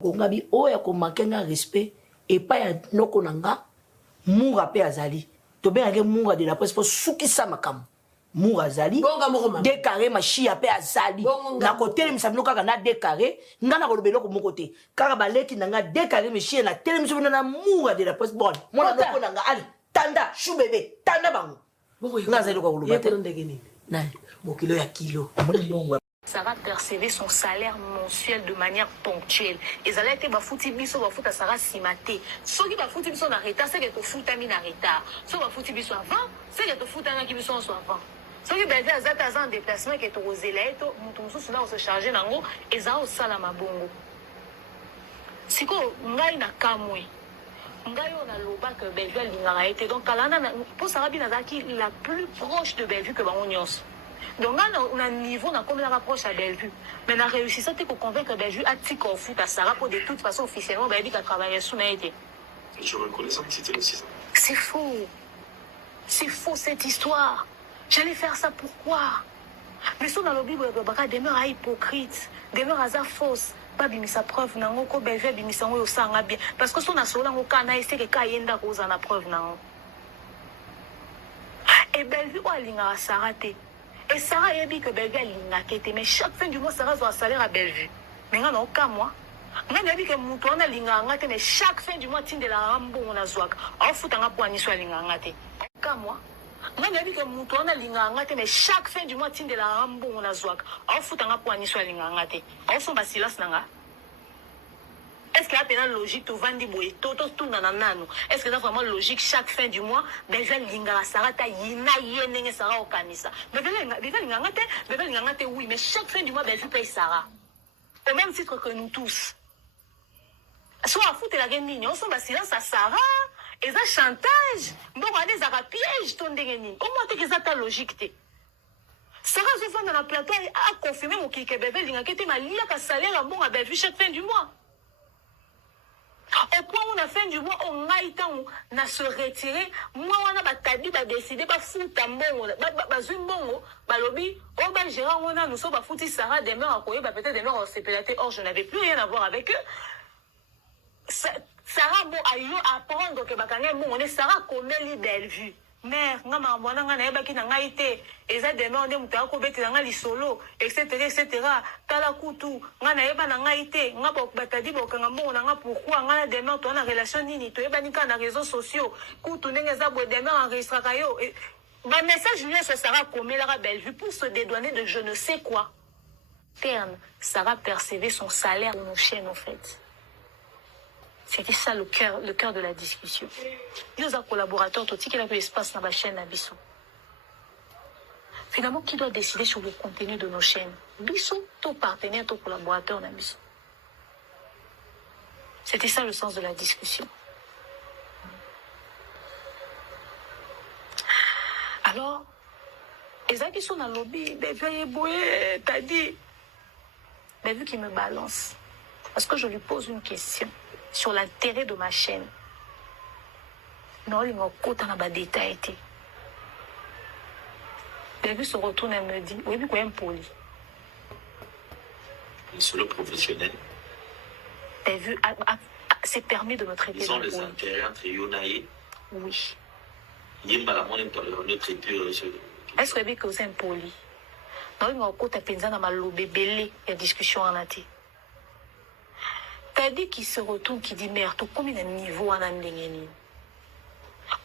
Kongabi oya ko makenga respect et pas ya noko nanga munga pe azali. To be ngé munga de la presse pour soukisa makam. Munga azali. Décaré ma chia pe azali. Na côté mi sabino kaka na décaré, ngana ko lobelo ko mon côté. Kaka baleki nanga décaré mi chia na télé mi sabino na munga de la presse bon. Mona noko nanga ali. Tanda chou bébé, tanda bango. Ngazali ko lobate. Na bokilo ya kilo. Sarah percevait son salaire mensuel de manière ponctuelle. Et ça a été bafouti biso bafouta Sarah simaté. Ceux qui bafouti biso en retard, c'est que tu fouta min en retard. Ceux qui bafouti biso avant, c'est que tu fouta na qui biso en avant. Ceux qui bafouti azata en déplacement que tu osé là et tout, mutumsu suna on se charger nango et ça au sala mabongo. Siko ngai na kamwe. Ngai on a loba que Bellevue lingara été donc kalana pour Sarah binazaki la plus proche de Bellevue que Bangonyos. Donc, on a un niveau, on a comme la rapproche à Bellevue. Mais on a réussi ça pour convaincre Bellevue à tirer au foot à Sarah pour de toute façon officiellement, Bellevue qui a travaillé sous été. Je reconnais ça, c'était aussi ça. C'est faux. C'est faux cette histoire. J'allais faire ça pourquoi? Mais si on a le Bible, demeure à hypocrite, demeure à sa fausse. Pas bimisa preuve, non, ko Bellevue bimisa ngo yosanga bien. Parce que si on a solo ngo kana essaie que kayenda ko za na preuve non. Et Bellevue ko alinga Sarah te. Et Sarah a dit que Bellevue a l'ingakete, mais chaque fin du mois, Sarah doit un salaire à Bellevue. Mais non, aucun mois. Moi, je dis que Moutouan a l'ingakete, mais chaque fin du mois, tu de la rambo, on a zouak. En fout, on a pour soit l'ingakete. Aucun mois. Moi, je dis que Moutouan a l'ingakete, mais chaque fin du mois, tu de la rambo, on a zouak. En fout, on a pour soit l'ingakete. En fout, ma silence nanga. Est-ce qu'il y a une logique tout vendre tout nanano? Est-ce que c'est vraiment logique chaque fin du mois Bellevue lingara Sarah ta yina yene Sarah au kanisa. Bellevue lingate oui, mais chaque fin du mois Bellevue paye Sarah. Au même titre que nous tous. Soit à foutre la guenine, on s'en va silence à Sarah. Et ça chantage. Bon, on a des pièges ton déguenine. Comment est-ce que c'est ta logique te? Sarah se dans la plateau a confirmé mon kike Bellevue lingate ma lia ka salaire à bon à Bellevue chaque fin du mois. Au point où on a fin du mois, on a été à se retirer. Moi, on a décidé de foutre un bon, balobi, on va gérer, on a nous sommes foutu Sarah demeure à Koye, peut-être demeure en CPLAT. Or, je n'avais plus rien à voir avec eux. Sarah, bon, à yo apprendre que on est Sarah comme elle Bellevue. Mère, nga mabwana nga na yebaki na ngai te eza demain nde mutu akobetela nga lisolo etc tala kutu nga na yeba na ngai te nga batadi bokanga mbongo na nga pourquoi nga na demain to na relation nini toyebani ka na réseaux sociaux kutu ndenge eza boye demain enregistraka yo ba message nyonso Sarah komelaka Bellevue pour se dédouaner de je ne sais quoi. Terne, Sarah percevait son salaire de nos chaînes en fait. C'était ça le cœur de la discussion. Nous, un collaborateur, tout qui a eu espace dans la chaîne Abisso. Finalement, qui doit décider sur le contenu de nos chaînes? Bissou, ton partenaire, ton collaborateur Abisso. C'était ça le sens de la discussion. Alors, les gens qui sont dans le lobby, t'as dit, mais vu qu'il me balance, parce que je lui pose une question sur l'intérêt de ma chaîne. Non, il m'a côté dans les détails. Bellevue se retourne et me dit, oui, mais quoi, impoli. Sur le professionnel. Bellevue s'est permis de me traiter ils ont les intérêts entre Yonaï. Oui. Est-ce que vous êtes impoli? Non, il m'a côté pensé dans ma lobé belé, il y a discussion en athée. T'as dit qu'il se retourne, qui dit merde, tout combien de niveaux en andengeni.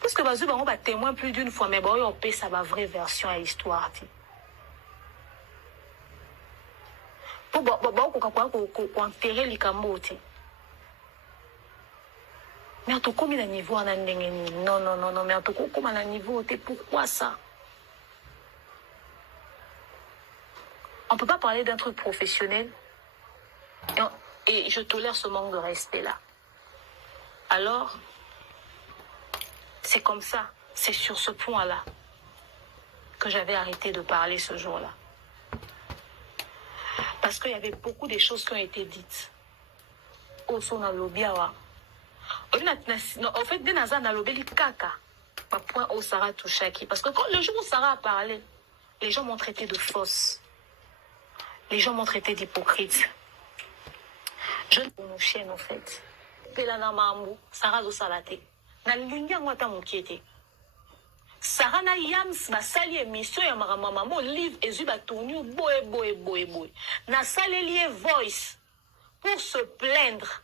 Parce que Bazou, on va témoin plus d'une fois, mais bon, on paie sa vraie version à l'histoire. Pour enterrer les camotes. Mais en tout cas, combien de niveaux en andengeni. Non, mais en tout cas, combien de niveaux, pourquoi ça? On ne peut pas parler d'un truc professionnel. Et je tolère ce manque de respect-là. Alors, c'est comme ça, c'est sur ce point-là que j'avais arrêté de parler ce jour-là. Parce qu'il y avait beaucoup de choses qui ont été dites. Au son à l'obiawa. En fait, dès Nazan a l'obéli caca. Pas point où Sarah Touchaki. Parce que quand le jour où Sarah a parlé, les gens m'ont traité de fausse. Les gens m'ont traité d'hypocrite. Je ne nous chienne, en fait. Pelana mambo, Sarah zo salate. Na lingia ngwata mukiete. Sarah na yams ba sali émission ya maman mo livre ezu ba tournu boy. Na sali lié voice pour se plaindre.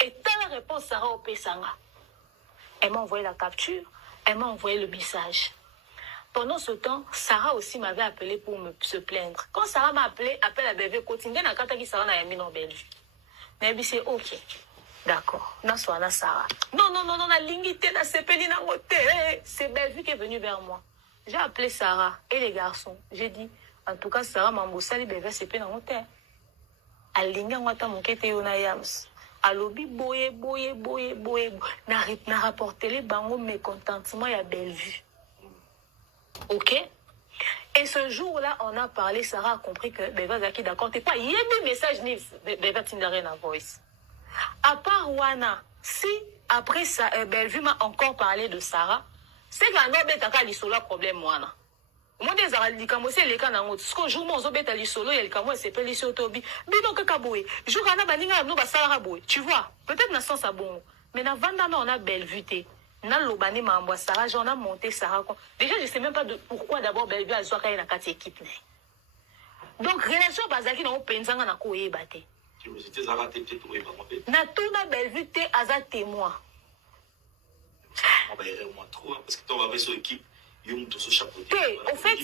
Et t'as la réponse Sarah au Pesanga. Elle m'a envoyé la capture, elle m'a envoyé le message. Pendant ce temps, Sarah aussi m'avait appelé pour se plaindre. Quand Sarah m'a appelé, appelle à BV quotidien, na kata ki Sarah na yami no Belgique. Mais c'est ok. D'accord. Non, Sarah. Non, la lingité, la sepeli na moté. C'est Bellevue qui est venue vers moi. J'ai appelé Sarah et les garçons. J'ai dit, en tout cas, Sarah m'a embauché, Bellevue, c'est pas dans moté. Elle linga ngwata mokete yona yams. Alobi boye. Na rapporté les bango mécontentement ya Bellevue. Ok? Et ce jour-là, on a parlé, Sarah a compris que Bellevue Zaki d'accord. T'es pas, il y a des messages, Bellevue Tindarena voice. À part Wana, si après ça, Bellevue m'a encore parlé de Sarah, c'est qu'un homme est à l'isolo problème Wana. Moi, des arabes, c'est les cas dans ce jour, mon zobet à l'isolo, il y a le camo, c'est pas l'issue autobi. Bidon kakaboué. Jour à la baninga, nous, Sarah boué. Tu vois, peut-être dans sens à bon. Mais dans 20 ans, on a Bellevue. Dans l'obani, m'a Sarah, j'en ai monté Sarah. Déjà, je ne sais même pas pourquoi d'abord Bellevue a joué à 4 équipes. Donc, relation Bazaki, on peut penser à quoi est battu. Natuna Bellevue te aza témoin. Parce que toi, avec son équipe, il y a tout ce chapeau. Au fait,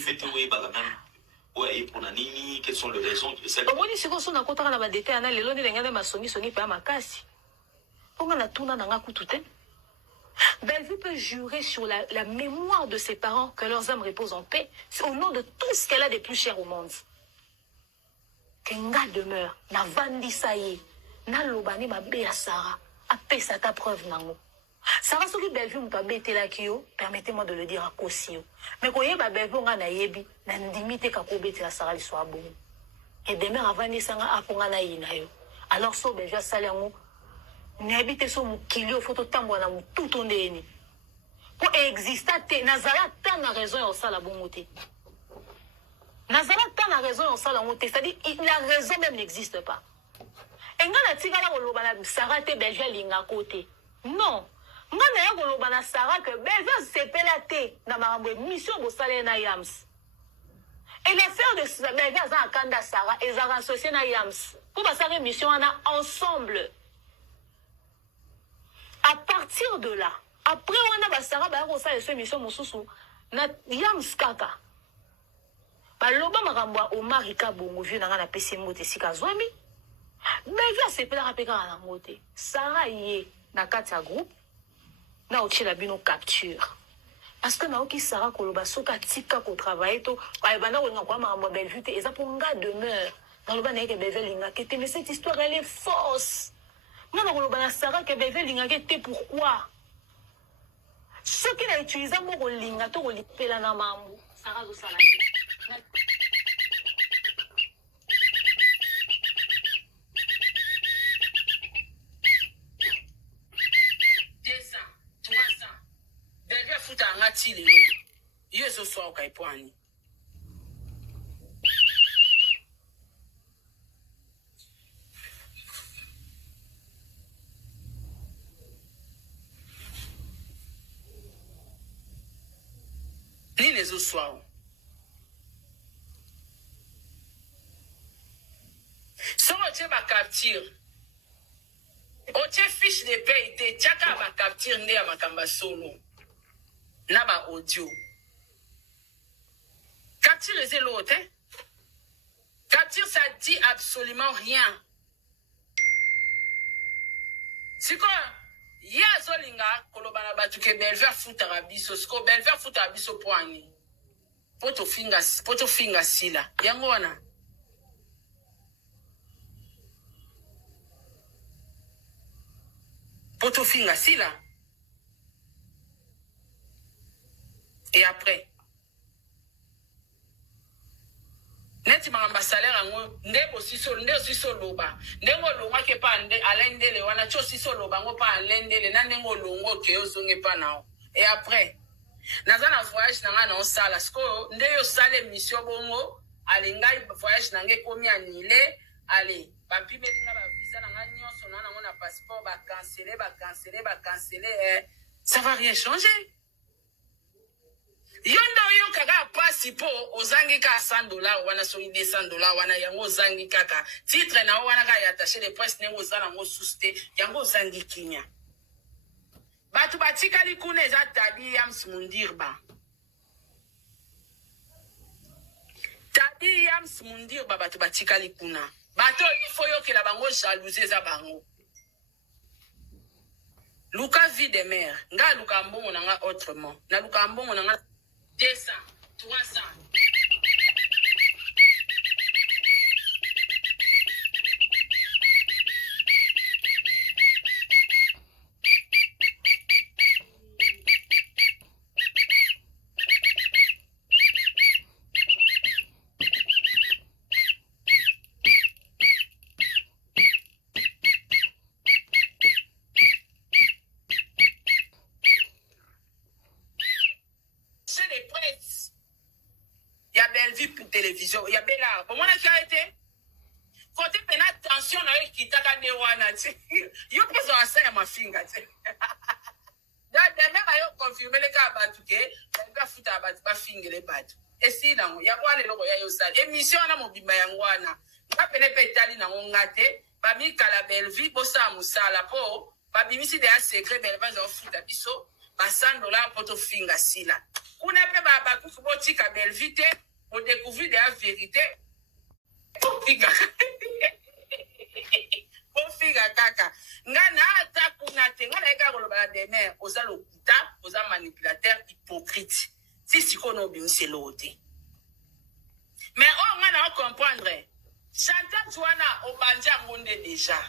quelles sont les raisons de ça? Au moins, si on a compté à la détail, on a les lois de l'engagement maçonnique, sonné par ma casse. On a tout dans un coup tout. Bellevue peut jurer sur la mémoire de ses parents que leurs âmes reposent en paix, au nom de tout ce qu'elle a de plus cher au monde. Kenga demeure, na vandi saye, na lobani ma be à Sarah, apesa ta preuve nango. Sarah soki Bellevue mta bete la kio, permettez-moi de le dire à Kosio. Mais koye ba Bellevue nga na yebi, na ndimite kako bete la Sarah l'histoire bon. Et demeure avandi sanga aponga na yina yo. Alors so Bellevue sali yango, n'habite so mukilio photo tambo na tout ondeni. Pour exister te, nazala ta na raison ya osala bongo te. Nazala tant la raison en salle en monté, c'est-à-dire la raison même n'existe pas. Et nga na tika la koloba na Sarah te Bellevue linga côté. Non. Nga na ya koloba na Sarah que Bellevue sepela te na marambo mission bo sale na yams. Et l'affaire de Bellevue a akanda Sarah et za associé na yams. Pour passer mission on a ensemble. À partir de là, après on a Sarah ba ko sale mission mosusu na yams kaka. Baloba makambwa Omarika bongo vieux na ngana pesi mote sika zwami. Bellevue sepela rapeka na ngote. Sarah yé na kati ya groupe na otila bino capture. Parce que na oki Sarah koloba soka tika ko travailler to ba bana ko ngakwa makambwa Bellevue te eza pour nga demeure. Dans le bana ke Bellevue linga kete mais cette histoire elle est fausse. Nga koloba na Sarah ke Bellevue linga kete pourquoi? Ce qui a utilisé mo linga to ko lipela na mambo. Sarah zo sala. Yeso so kai pwani. Ni les oswao. So oche ba capture. Oche fiche de paie te chaka ba capture nde ya makamba solo. Na ba audio. Capture les l'autre, hein? Capture, ça dit absolument rien. C'est quoi? Il y a Zolinga, Kolobana Batuke, Bellevue Fouta Rabiso, Sko, Bellevue Fouta Rabiso Poani. Poto finga sila. Yangwana. Poto finga sila. Et après? Neti mangamba salaire ngo ndebo siso loba ndengo longa ke pa alendele wana cho siso loba ngo pa alendele na ndengo longo ke ozonge pa nao et après nazana voyage nanga na sala sko ndeyo sale mission bongo alinga voyage nange komi anile ale ba pibe linga ba visa visa na nga nyonso na nango na passeport ba canceler ça va rien changer. Yondo yo kaka pasi po ozangi ka $100 wana so $200 wana yango ozangi kaka titre na wana ka ya attaché de presse nengo zana ngo suste yango ozangi kinya. Batu batikali kuna eza Tadi Yams Mundirba. Tadi Yams Mundirba batu batikali kuna. Bato ifo yo ke la bango jalousie za bango. Luka vie de mère. Nga luka mbongo na nga autrement. Na luka mbongo na nga 200, 300. Télévision, il y a Bella. Bon, on a déjà été. Côté peine attention, on a eu qui t'a gagné wana. Yo pose à ça à ma finga. Demain, il a confirmé les gars à Batouké. Il a foutu à Batouké, finga les bateaux. Et si, il y a quoi les logos, il y a eu ça. Émission, on a mon bimba yangwana. Il a peine pétali dans mon gâté. Bami kala belle vie, bossa moussa la peau. Babimi si de un secret, belle va en foutre à biso. $100 pour te finga si là. On a fait babakou, faut pas tika belle vite. On découvre de la vérité. Pour figa kaka. Ngana atakuna tenga na eka koloba demain oza lokuta, oza manipulateur hypocrite. Si sikono bimisi lote. Mais on ngana comprendre. Chantage wana obanja ngonde déjà.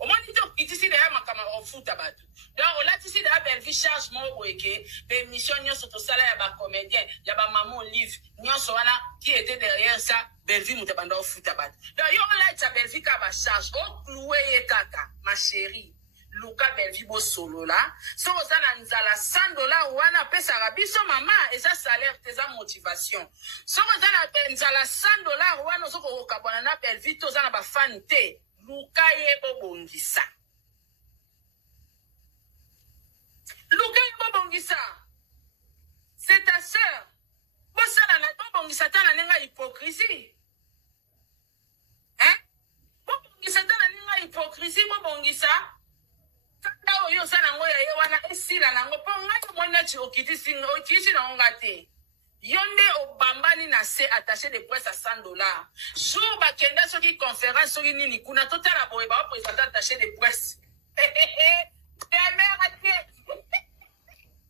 Au moins dit que ici derrière ma caméra au foot abatu. Donc on l'a ici derrière belle vie chargement oeke, des missions nyo sur tout salaire ba comédien, ya ba maman livre, nyo so wana qui était derrière ça, belle vie mutabanda au foot abatu. Donc yo là ta belle vie ka ba charge, o cloué kaka, ma chérie. Luka belle vie bo solo là. So ozana nzala $100 wana pesa rabiso mama et ça salaire tes motivation. So ozana nzala $100 wana so ko kabona na belle vie to ozana ba fan te. Lukaye Bobongisa. Lukaye Bobongisa. C'est ta sœur. Bosala na Bobongisa tana nenga hypocrisie. Hein? Bobongisa tana nenga hypocrisie Bobongisa. Tata oyo sana ngoya ye wana esila na ngo ponga mwana chi okiti singa okiti na ngate. Yonde obambani na se attaché de presse à $100. Jour bakenda soki conférence soki nini kuna totala boye ba présenter attaché de presse.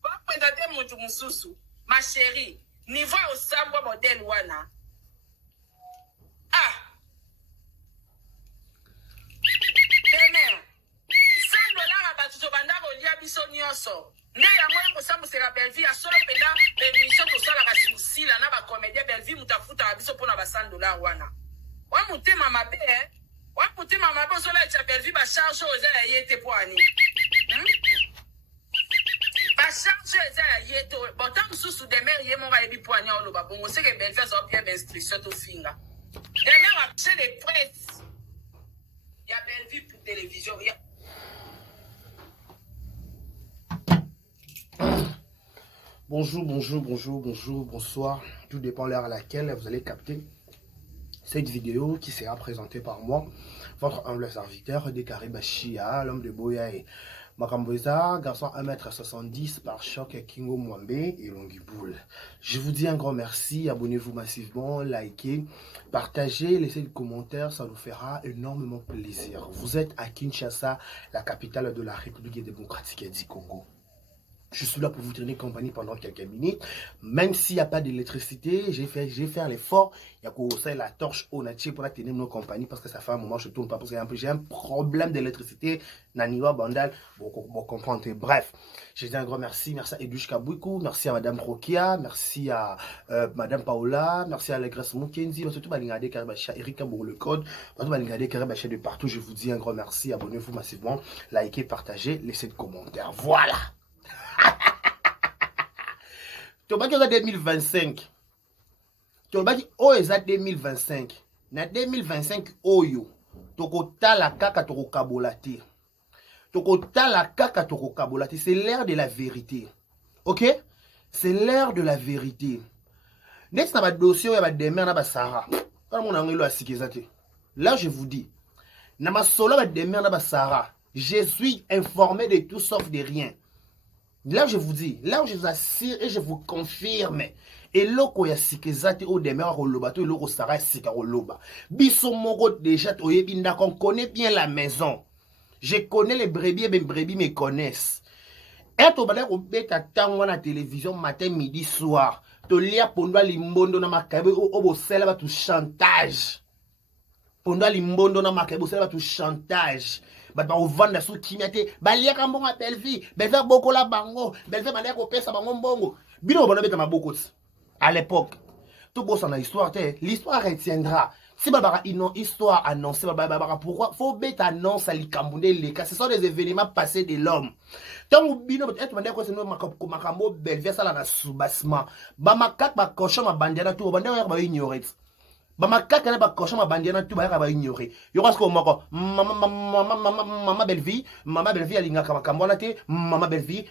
Ba présenter mutu mususu. Ma chérie, niveau au sambo modèle wana. Ah. Demain. $100 abatuzo bandako lia biso nyonso. Nde yango ko sambo sera belle vie a solo penda émission to sala ka sila na ba comédien belle vie mutafuta biso pona ba $100 wana. Wa mutema mabe wa mutema mabe so la cha belle vie ba charge oza ya yete poani. Ba charge oza ya yete botam susu de mer ye mo ga ebi poani olo ba bongo se ke belle vie so bien d'instruction to finga. De mer a chez les presse. Ya belle vie pour télévision. Bonjour, bonsoir. Tout dépend de l'heure à laquelle vous allez capter cette vidéo qui sera présentée par moi, votre humble serviteur Dekare Bashia, l'homme de Boya et Makamboza, garçon 1m70 par choc Kingo Mwambe et Longiboul. Je vous dis un grand merci, abonnez-vous massivement, likez, partagez, laissez des commentaires, ça nous fera énormément plaisir. Vous êtes à Kinshasa, la capitale de la République démocratique du Congo. Je suis là pour vous tenir compagnie pendant quelques minutes. Même s'il n'y a pas d'électricité, j'ai fait l'effort. Il y a qu'au la torche au nature pour tenir nos compagnies parce que ça fait un moment que je ne tourne pas parce que j'ai un problème d'électricité. Naniwa Bandal, vous comprenez. Bref, je dis un grand merci. Merci à Edouche Kabouikou, merci à Madame Rokia, merci à Madame Paola, merci à Allegres Mukenzi, surtout Balingade Karabacha, Erika pour le code, Balingade Karabacha de partout. Je vous dis un grand merci. Abonnez-vous massivement, likez, partagez, laissez des commentaires. Voilà. Tobaki oza 2025. Tobaki oyo eza 2025. Na 2025 oyo tokotala kaka tokokabolate. Tokotala kaka tokokabolate. C'est l'heure de la vérité. Ok? C'est l'heure de la vérité. Next na ba dossier ya ba demer na ba Sarah. Là je vous dis, na ma solo ba demer na ba Sarah. Je suis informé de tout sauf de rien. Là je vous dis, là où je vous assure et je vous confirme. Et loko ya sikezate au demeure au loba, to loko Sarah sika au loba. Biso moko déjà toyebi ndako, on connaît bien la maison. Je connais les brebis et mes brebis me connaissent. Et to bala ko beta tango na télévision matin midi soir. To lia pondwa limbondo na makabe o bo sela ba tu chantage. Pondwa limbondo na makabe o sela ba tu chantage. Ba vanda sou kimiate ba lia ka mbongo Belleville, Belleville bokola bango, Belleville ba lia ko pesa bango mbongo. Bino bona beta maboko. À l'époque, tout bosse en histoire, l'histoire retiendra. Si Barbara une histoire annoncée, pourquoi faut bête annonce à l'Ikambunde les cas. Ce sont des événements passés de l'homme. Tant ou bino peut-être mandé quoi c'est nous makambo Belleville ça là na soubassement. Ba makak ba cochon ma bandiana tout bandiana ba ignorer. Ba makak na ba cochon ma bandiana tout ba ignorer. Yo parce que moko maman Belleville alinga kama kambona te maman Belleville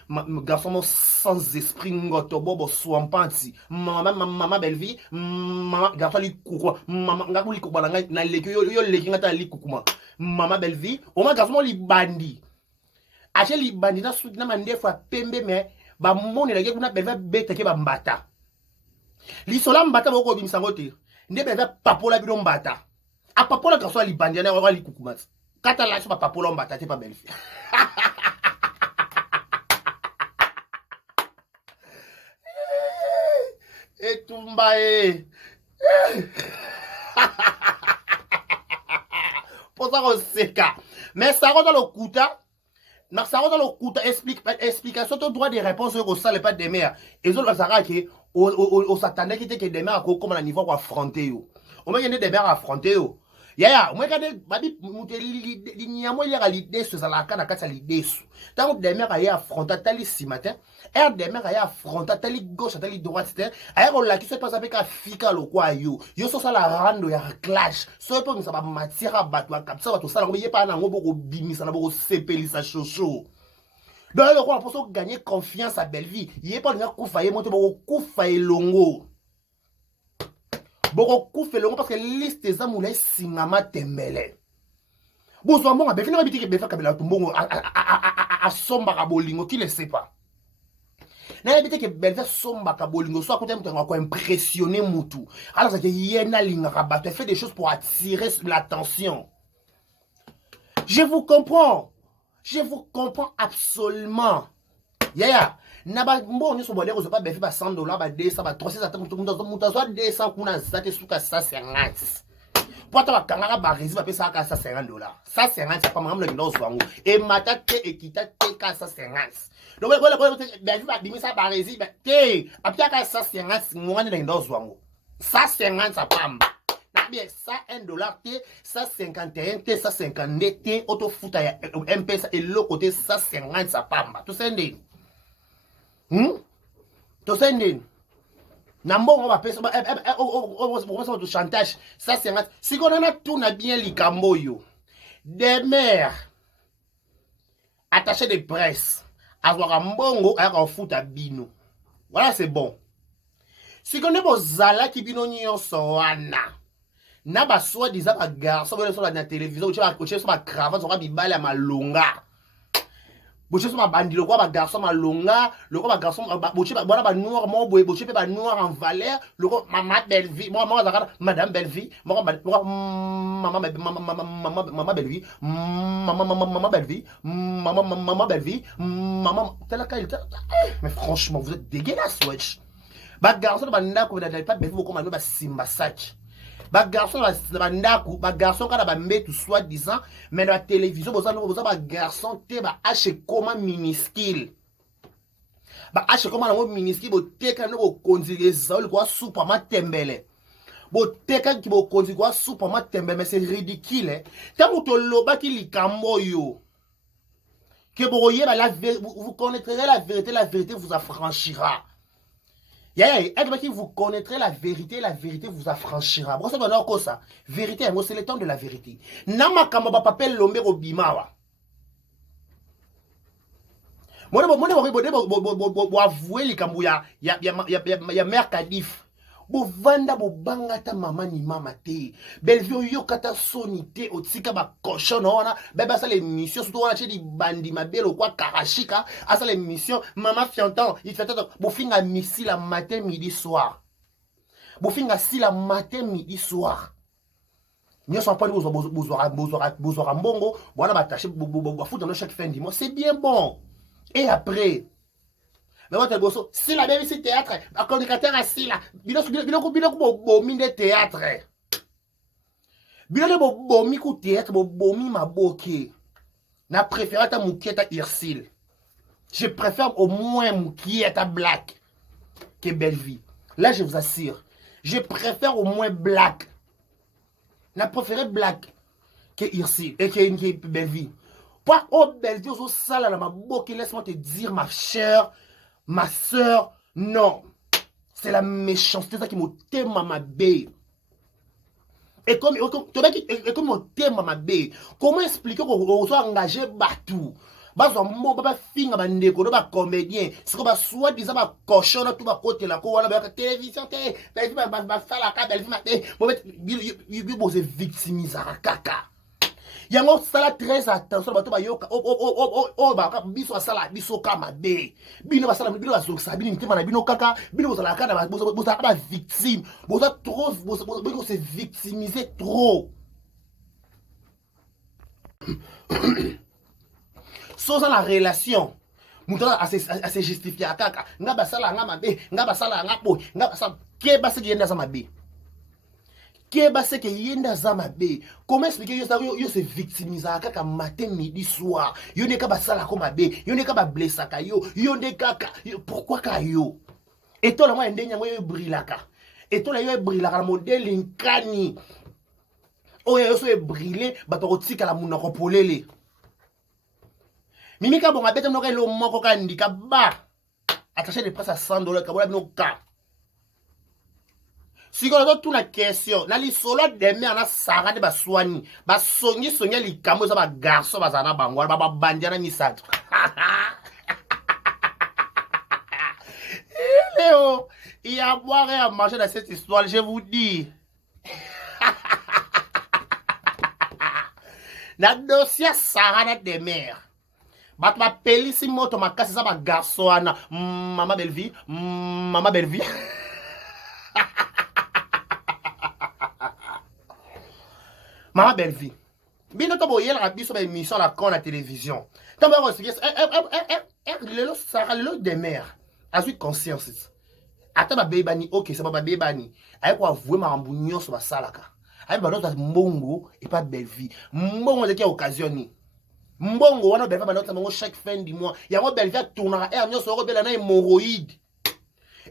garçon sans esprit ngoto bobo swampanti maman Belleville maman garçon li kukuma maman ngakuli kubala na leki yo leki ngata li kukuma maman Belleville o ma garçon li bandi ache li bandi na sud na mande fois pembe mais ba moni la kuna Belleville bete ke ba mbata li sola mbata boko bimisango te ne Belleville papola bino mbata a papola garçon li bandi na wa li kukuma kata la sopa papola mbata te pa Belleville. Et Tumbae. Pour ça qu'on sait qu'à. Mais ça rentre dans le Kouta. Mais ça rentre dans le Kouta. Explication, tu droit des réponses au salle pas des mères. Et les autres, ça va que au s'attendait qu'il était des mères comme un niveau à affronter. Au moins, il y a des mères à affronter. Ya moi quand babi muteli linyamo ya l'idée sur la kana kata l'idée sous tant des mères à affronter tali si matin et des mères à affronter tali gauche tali droite ailleurs la qui se passe avec afika lo kwa yo so ça la rando ya clash so peut ça va matière batwa comme ça tout ça on pas na ngoboko bimisa na boko sepelisa chocho donc le quoi pour gagner confiance à Belleville il est pas na kufa monter boko kufa elongo Boko koufé le parce que liste des amoulés singama tembele. Bonsoir mon abé, finalement bitiki befa kabela tumbongo a somba kabolingo qui le sait pas. Na bitiki belfa somba kabolingo soit côté mutu ngako impressionner mutu. Alors ça que yena linga rabattre fait des choses pour attirer l'attention. Je vous comprends absolument. Yeah. Naba mbo ni so bolé ko pas befi ba $100 ba 200 ba 300 mutazo 200 kuna zate suka 150 pota ba kangaka ba rési ba pesa ka $150 150 pas mamlo ndo zwangu e mata te ekita te ka 150 donc ko befi ba dimisa ba rési ba te apia ka 150 ngwana ndo zwangu 150 ça pamba na bien ça $1 te 151 te 150 te auto futa ya M-Pesa et le côté 150 ça pamba tout sende to sending Nambongo va pesa on va chantage ça c'est si on a tout na bien likambo yo des mères attachés de presse avoir un mbongo à foot à bino voilà c'est bon si on est bozala ki bino nyonso wana na ba soi disant ba garçon ba sur la télévision tu vas coacher sur ma cravate sur ba bibala malonga boche so bandi le quoi ba garçon malonga le quoi ba garçon boche ba bona ba noir mo boye boche pe ba noir en valeur le quoi maman Belleville moi zakara madame Belleville moi maman Belleville maman Belleville maman Belleville maman telle cas mais franchement vous êtes dégueulasse wesh ba garçon ba ndako na pas Belleville vous comme ba simba sac ba garçon ba ndako ba garçon kana ba mbetu soit disant mais la télévision boza ba garçon te ba hache comment minuscule ba hache comment na minuscule bo teka no ko konzile zaul kwa super matembele bo teka ki bo konzile kwa super matembele mais c'est ridicule tant to loba ki likambo yo que vous connaîtrez la vérité vous affranchira. Vous connaîtrez la vérité vous affranchira. Ça. Vérité, c'est le temps de la vérité. Nama kamba papa lombe obimawa. Moi avouer les kambu ya mère Kadif. Bo vanda bo bangata mama ni mama te. Bellevue yo kata sonité otika ba cochon ona. Beba ça l'émission surtout on a di bandi mabelo quoi karashika. À ça l'émission maman fiantan, il fait bo finga missile la matin midi soir. Bo finga si la matin midi soir. Nous sommes pas bozora mbongo, voilà ba tâcher bo foutre dans chaque fin du mois, c'est bien bon. Et après mais votre si la même si théâtre, un communicateur assis là, bilo bomi de théâtre. Bilo bomi ku théâtre, bomi ma boké. Na préféré ta moukieta Irsil. Je préfère au moins moukieta Black que Bellevue. Là je vous assure, je préfère au moins Black. Na préféré Black que Irsil et que Bellevue. Pas au Bellevue au sala la ma boké, laisse-moi te dire ma chère. Ma soeur, non. C'est la méchanceté ça qui me t'aime à ma baie. Et comme on t'aime à ma baie, comment expliquer qu'on soit engagé partout? Bazo mo baba finga ba ndeko ba comédien, c'est comme soit disant ba cochon tout ba côté la ko wana ba télévision té, ba sala ka belle maté, mo bet you bo se victimiser kaka. Yango sala très attention bato ba yoka ba biso sala biso kama be bino ba sala bino ba zoksa bino ntema na bino kaka bino sala ka na bo sala ba victime bo za trop bo se victimiser trop. Sans la relation muto a se justifier kaka nga ba sala nga mabe nga ba sala nga boy nga ba sala ke ba se yenda za mabe. Qu'est-ce que yenda zama be? Comment expliquer yo se victimiser kaka matin midi soir? Yo ne ka ba sala ko mabe, yo ne ka ba blessa ka yo ne kaka pourquoi ka yo? Et toi la moi ndenya yo brilaka. Et toi la yo brilaka la modèle nkani. Oh yo so briller ba to tika la munoko polele. Mimi ka bonga beta no ka lo moko ka ndika ba. Attacher des presse à $100 ka bola bino ka. Si on a toute la question, na li solo deme ana sara de baswani, ba songi li kamo za ba garçon bazana bangwa ba bandiana misato. Léo, il y a à boire et à manger dans cette histoire, je vous dis. Na dossier sara na de mer. Bat ma pelisi moto makasi za ba garçon ana Mama Bellevue. Mama Bellevue. Bino to boyel la biso ba émission la con la télévision. Tamba ko sige le sara le de mer. Azu conscience. Ata ba bebani OK, c'est pas ba bebani. Ay ko avouer marambu nyonso ba salaka. Ay ba nota mbongo et pas Bellevue. Mbongo de qui occasionné. Mbongo wana Bellevue ba nota mbongo chaque fin du mois. Yango Bellevue tournera nyonso ko bela na hémorroïde.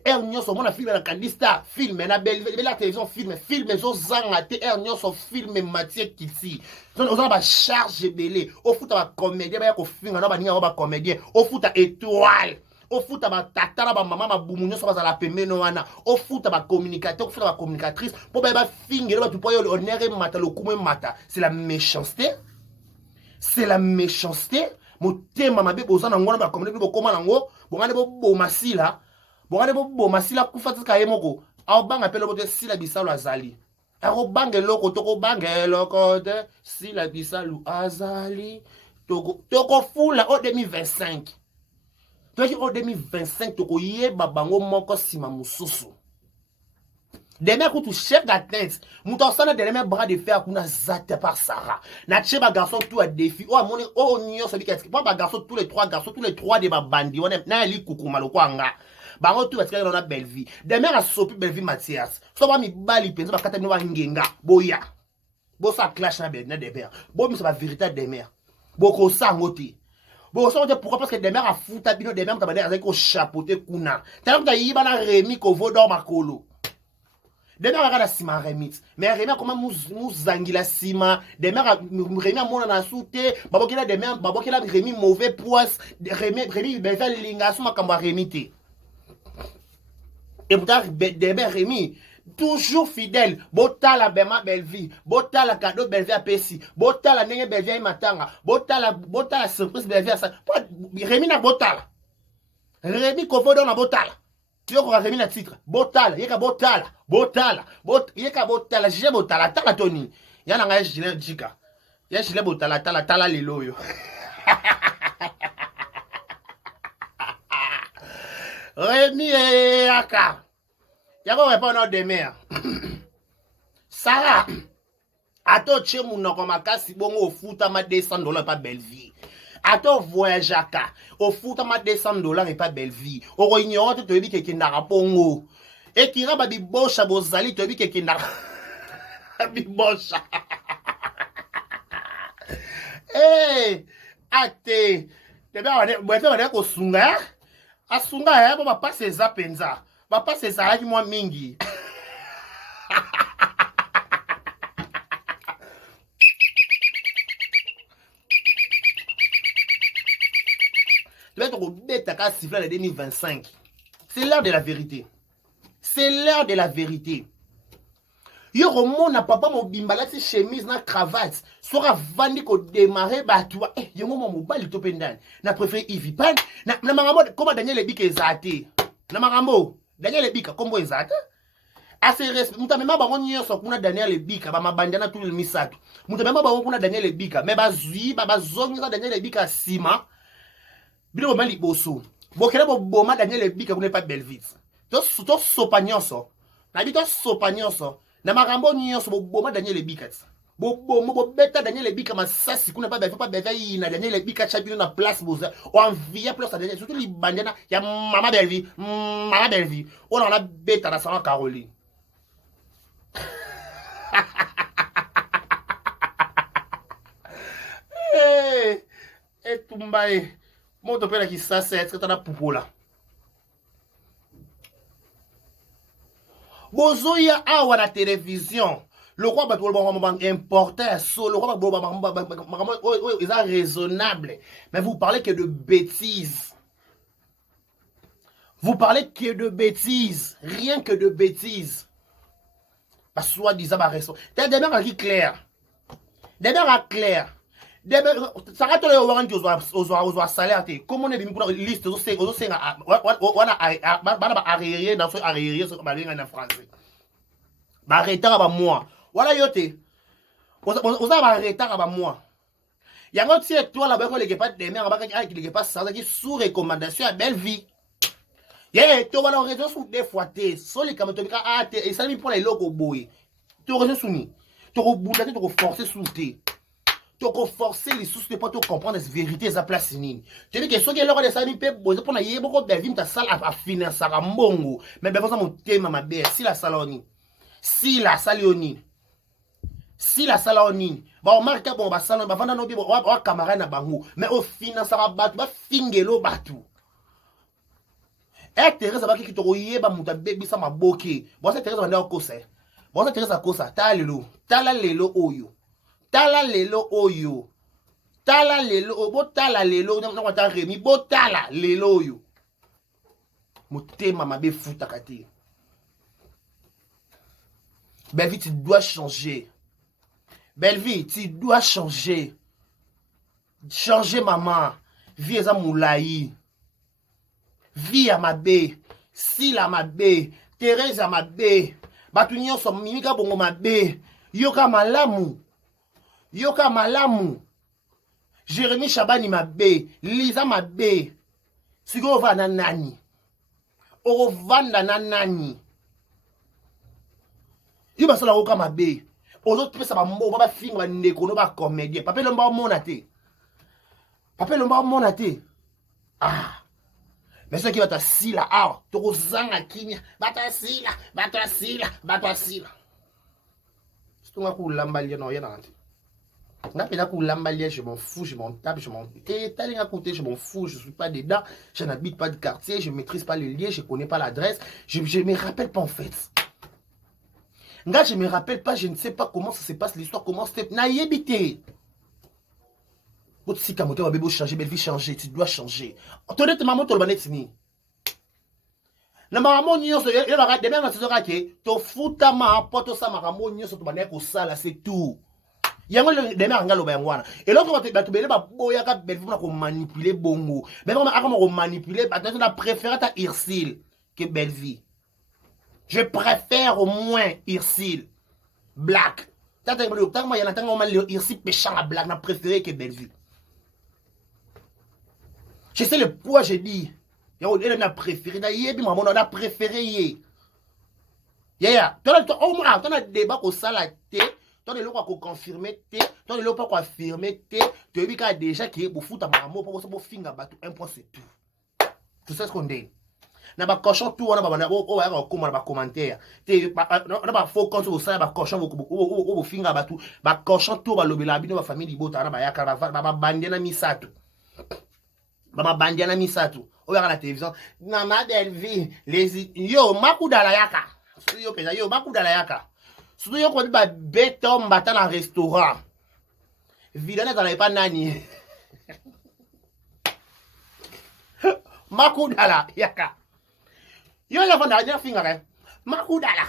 Nyonso mona film na Kadista, film na Bellevue, la télévision film zo zangate nyonso film Mathieu Kitsi. Donc on a ba charge belé, au foot ba comédien ba ko finga na ba ninga ba comédien, au foot étoile, au foot ba tata na ba maman ba bumu nyonso ba la pemeno wana, au foot ba communicateur, au foot ba communicatrice, pour ba finga ba tu poyo honneur mata lo kume mata, c'est la méchanceté. C'est la méchanceté. Mo tema mabe bozana ngona ba comédien bo koma nango, bongane bo masila. Bon, masila kufatika yemoko. Au bang appelle le si la bisalo azali. Au bang loko toko bang loko de si la bisalo azali. Toko fula au 2025. Toi qui au 2025 toko ye babango moko sima mususu. Demain tu chef d'atteinte. Mouton sana de mes bras de fer kuna zate par Sarah. Na cheba garçon tout à défi. Oh mon oh nyo ça dit qu'est-ce pas ba garçon tous les trois de ba bandi. On est na li kuku maloko anga. Bango tout parce qu'il a Bellevue. Demain a sopi Bellevue Mathias. So ba mi bali penza ba kata mi wa ngenga. Boya. Bo sa clash na be na de mer. Bo mi ça va vérité de mer. Bo ko sa ngoti. Bo ça on pourquoi parce que de mer a fouta bino de mer ta ba avec ko chapeauté kuna. Tellement que yiba na Rémi ko vodor makolo. Demain, on a sima remix. Mais Rémi, comment nous zangila sima? Demain, Rémi a mon en souté. Babokela demain, babokela Rémi mauvais poisse. Rémi, ben fait l'ingasuma comme Rémi té. Et pourtant, Débé Rémi, toujours fidèle. Bota la Bema Belleville. Bota la cadeau Belleville à Pessi. Bota la Nenge Belleville à Matanga. Bota la surprise Belleville à ça. Rémi na Botala. Rémi Kofodo na Botala. Tu veux qu'on Rémi na titre. Botala. Yeka Botala. Botala. Yeka Botala. J'ai Botala. Tala Tony. Yana nga Jile Jika. Y'a Jile Botala. Tala Lilo yo. Rémi et Aka. Yako répondre de mer. Sarah. Ato che mounoko makasi bongo ofuta ma $200 pas Belleville. Ato voyage aka. Ofuta ma $200 et pas Belleville. Oro ignorant te bi ke kindara pongo. Et kira ba bibosha bozali te bi ke kindara. Bibosha. Eh, ate. Tebe wane ko sunga. Asunga ya ba passe za penza. Ba passe za ki mwa mingi. Tu vas être au bête à siffler en 2025. C'est l'heure de la vérité. C'est l'heure de la vérité. Yo remona papa mo bimbala ti chemise na cravate sera vandi ko démarrer ba toi yo mo mobile to pendane na préféré Ivy Pan na marambo comment Daniel Ebika ezate na marambo Daniel Ebika kombo ezate assez respect mutamema bango nyonso kuna Daniel Ebika ba mabandana tout le misato mutamema bango kuna Daniel Ebika mais bazui ba bazongi Daniel Ebika sima bilo mali boso bokela bo boma Daniel Ebika kuna pas Belleville to sopa nyonso na bito sopa nyonso na marambo nyonso boma Daniel Ebika bo beta Daniel Ebika masasi kuna pas beva na Daniel Ebika champion na place boza o envia plus Daniel surtout li bandana ya mama Belleville on a beta na Sarah Caroline eh tumbae moto pela ki ça c'est être na pupola bozoya awa na télévision le roi important le roi est raisonnable mais vous parlez que de bêtises rien que de bêtises parce que soi-disant ma raison t'es demeure qui clair ça va te le voir aux salaire comment on est venu pour la liste aux arriérés dans ce arriérés ce en français ba retard ba moi voilà yote aux ba retard ba moi yango tie toi là ba ko les pas de mer ba qui les pas ça qui sous recommandation à belle vie yeah to voilà raison sous des fois té so les comme to ka et ça mi pour les locaux boy to raison soumis to rebouler to forcer sous té tu as forcé les sources de pas comprendre les vérités à place nini. Tu dis que ceux qui leur des amis peut poser pour na yé beaucoup de vie ta salle à financer à mbongo mais ben ça mon thème ma belle si la saloni ba o marque bon ba salon ba vanda no bi wa camarade na bango mais au finance ba batu ba fingelo batu et Teresa ba ki to yé ba muta bebi sa maboke bon ça Teresa vanda ko se bon ça Teresa ko sa tala lelo oyo tala lelo oyo botala lelo na kwata Rémi botala lelo oyo motema mabe futa kati Belleville tu dois changer maman vie eza moulayi vie ya mabe sila mabe Teresa mabe batu nyonso mimika bongo mabe yoka malamu Jérémy Chabani mabe Lisa mabe siko vana nani ovanda na nani yoba sala oka mabe ozo pesa ba mbo ba finga ba ndeko no ba comédien papa lomba mona te mais ce qui va ta sila to kozanga kinya bata sila stonga ku lambalia no yana nti N'a pas l'emballage, je m'en fous, je m'en tape, je m'en... T'as à côté, je m'en fous, je suis pas dedans, je n'habite pas de quartier, je maîtrise pas les liens, je connais pas l'adresse, je me rappelle pas en fait. Là, je me rappelle pas, je ne sais pas comment ça se passe, l'histoire, comment c'était... Naïebité. Si Kamote va changer, belle vie changer, tu dois changer. Honnêtement, maman, tu le banetini. na makambo nyonso yebaka de même nasozoka ke tofutama mpo tosala makambo nyonso tobandaki kosala c'est tout yango deme anga loba yango wana eloko bato bele baboyaka Bellevue mpona komanipule bongo akama komanipule bato na préféré ata Ursule que Bellevue. Je préfère au moins Ursule Black. Tant que moi y en a tant que Ursule péchant à Black, n'a préféré que Bellevue. Je sais le poids, j'ai dit. Il a préféré, on a préféré. Yeah. Tu as débat au salaté, tu as le droit de confirmer, tu as le droit de affirmer, tu as déjà qui est pour foutre à maman pour finir un point, c'est tout. Tu sais ce qu'on dit. Na ba cochon tout on ba commentaire na ba faux compte au ça ba cochon au finga ba tout ba cochon tout ba lobela bino ba famille libota na ba yaka ba bandiana misato ba bandiana misato o ya la télévision na ma Bellevue les yo makudala yaka yo pesa yo makudala yaka surtout yo ko ba beton bata na restaurant vidana dans pas nani makudala yaka. Yo la vanda dia finga makudala.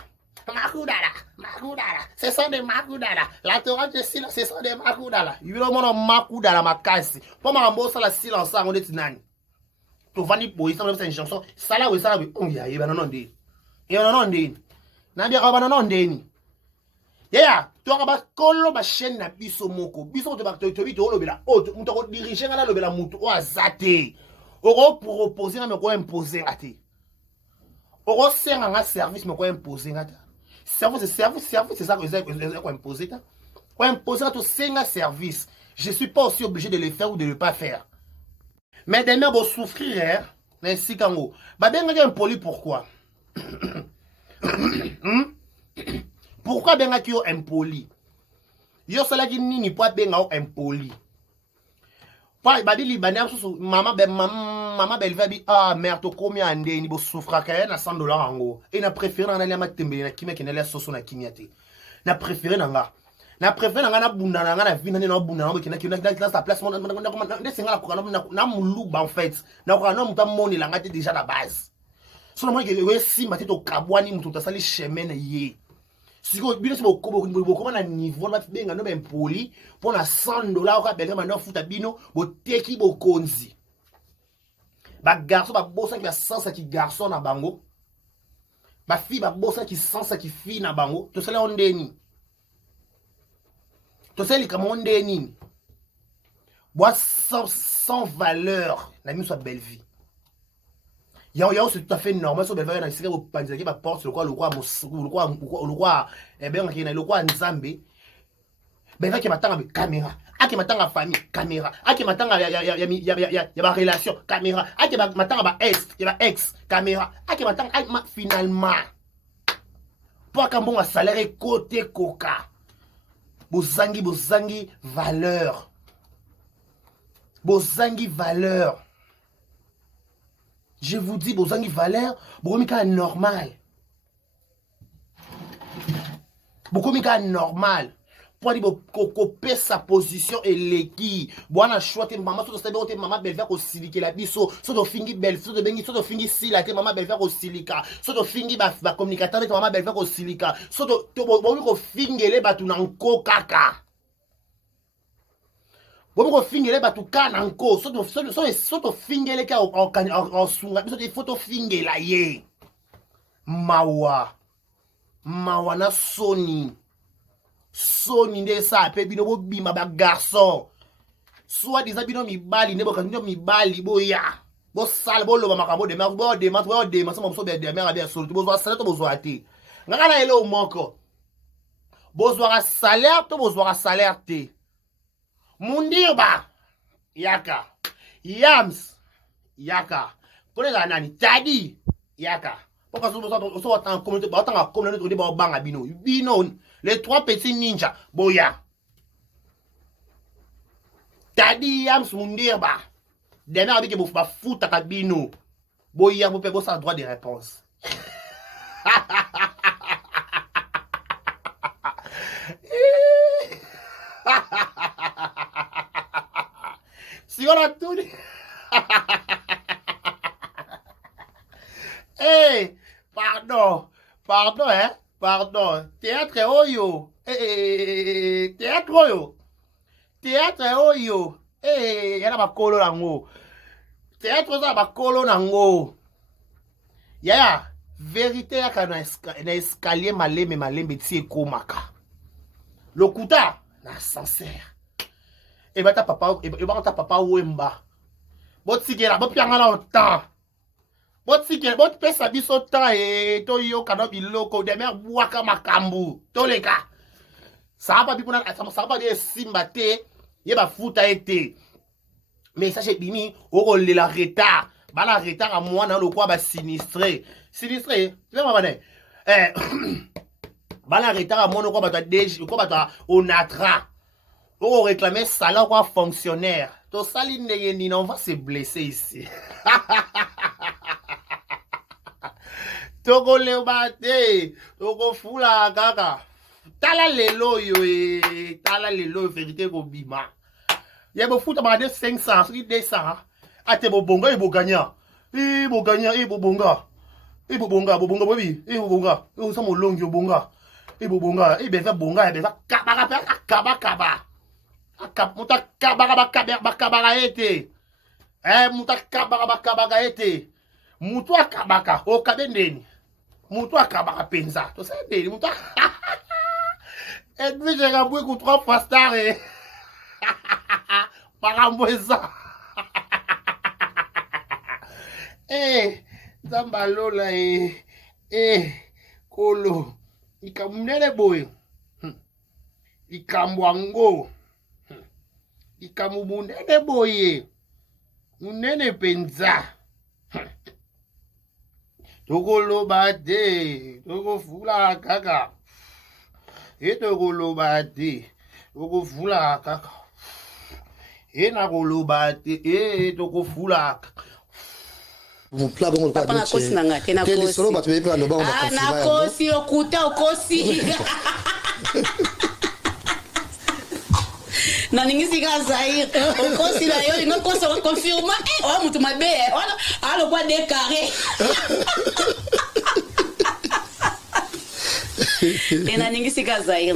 Ce sont des makudala. La Torah de silence, ce sont des makudala. Yo le mono makudala makasi. Pour ma mbosa la silence on est nani. To vani boy ça c'est une chanson. Ça là oui ça là on y a non non ndi. Et non non ndi. Na dia ba non ndi ni. Yeah, to ba kolo ba chaîne na biso moko. Biso to ba to bito lobela auto muto ko diriger ngala lobela muto o azate. Oro proposer na me ko imposer ate. Oro sert un service mais quoi imposer ngata. Service c'est ça que vous imposer ta. Quoi imposer tout c'est un service. Je suis pas aussi obligé de le faire ou de le pas faire. Mais demain vous souffrir ainsi kango. Ba benga impoli pourquoi? Pourquoi benga ki yo impoli? Yo sala ki nini po benga impoli? Babi libanais maman Bellevue bi ah mère to combien andé ni bo souffra ka na $100 ango et na préféré na ma tembele na kimia kenela soso na kimiate na préféré na bunda na nga na vina na bunda na kina sa place na singa na muluba en fait na ko na muta moni la ngate déjà la base so na mo ke we simba te to kabwani mutu tasali chemin ye. Si vous avez un niveau de benga no impoli pour na $100 ka benga mano futa bino bo teki bo konzi. Ba garçon ba bossa ki ba sansa ki garçon na bango. Ba fille ba bossa ki sansa ki fille na bango. To sala ondeni. To sala kama ondeni. Bois sans valeur na mi so Bellevue. Yao c'est tout à fait normal so Bellevue na sika bo panzaki ba porte le quoi eh ben qui na le quoi nzambe Bellevue qui matanga be caméra aki matanga famille caméra aki matanga ya ba relation caméra aki matanga ba ex caméra aki matanga finalement pour kambonga salaire côté coca bozangi valeur je vous dis, bozangi valeur, bokomika normal. Bokomika normal. Pour dire copier sa position et l'équipe. Boana choite maman so sabe ote maman Bellevue ko silika la biso, so to fingi belle, so to bengi, so to fingi sila te maman Bellevue ko silika, so to fingi ba communicateur te maman Bellevue ko silika, so to ko fingele batu na nko kaka. Bon fingele batu kana nko so to fingele ka en sunga biso te photo fingela ye mawa na soni nde sa pe bino bo bima ba garçon soit des abino mibali ne bo kanyo mibali boya bo sal bo loba makambo de mer bo de mat so mo so de mer abia so bo zo salaire to bo zo ate ngaka na ele o moko bo zo salaire to bo zo salaire te. Mundirba yaka yams yaka kolega nani tadi yaka pourquoi so en communauté ba tanga communauté ba banga bino les trois petits ninjas boya tadi yams mundirba demain avec bo ba futa ka bino boya bo pe bo sa droit de réponse. Si on a tout dit. Eh, pardon, hein, pardon. Théâtre oyo. Théâtre oyo. Théâtre oyo. Yana bakolo nango. Théâtre za bakolo nango. Yaya, vérité yaka na escalier malembe tie komaka. Lokuta na sincère. Et bah ta papa wemba. Botikela bopianga na temps. Botikela bot pesa biso temps et to yo kana biloko de mer buaka makambu. Toleka. Ça va pas de simba te, yeba futa ete. Mais ça j'ai bimi o la retard. Bala retard à moi dans le quoi ba sinistré. Sinistré, tu vois ma bala retard à moi no quoi ba déjà quoi ba onatra. On réclamer salaire quoi fonctionnaire. To saline ni on va se blesser ici. Toko le bate, toko fula kaka. Tala lelo yo tala lelo vérité ko bima. Yebo futa ba de 500, so 200. Ate bo bonga e bo gagna. E bo gagna e bo bonga. E bo bonga bobi. E bo bonga. E so mo longi bonga. E bo bonga, e be fa bonga, e be fa kaba. Muta kabaka ete. Muta kabaka ete. Mutu akabaka o kabendeni. Mutu akabaka penza. To sa ndeni muta. Et puis j'ai gaboué ku 3 fois star et paramboisa. Zambalola kolo. Ikamnele boy. Ikamwango. Ikamubunene boye. Unene penza. Toko lobate. Toko fula kaka. Et toko lobate. Toko fula kaka. Et nako lobate. Et toko fula kaka. Vous plat bon pas de kosi nanga tena kosi. Quel solo ba tu peux no ba on va na kosi okuta okosi. Na ningisi ka Zaire okosi la yo ngo kosi confirma o mutu mabe alo kwa décarré. Na ningisi ka Zaire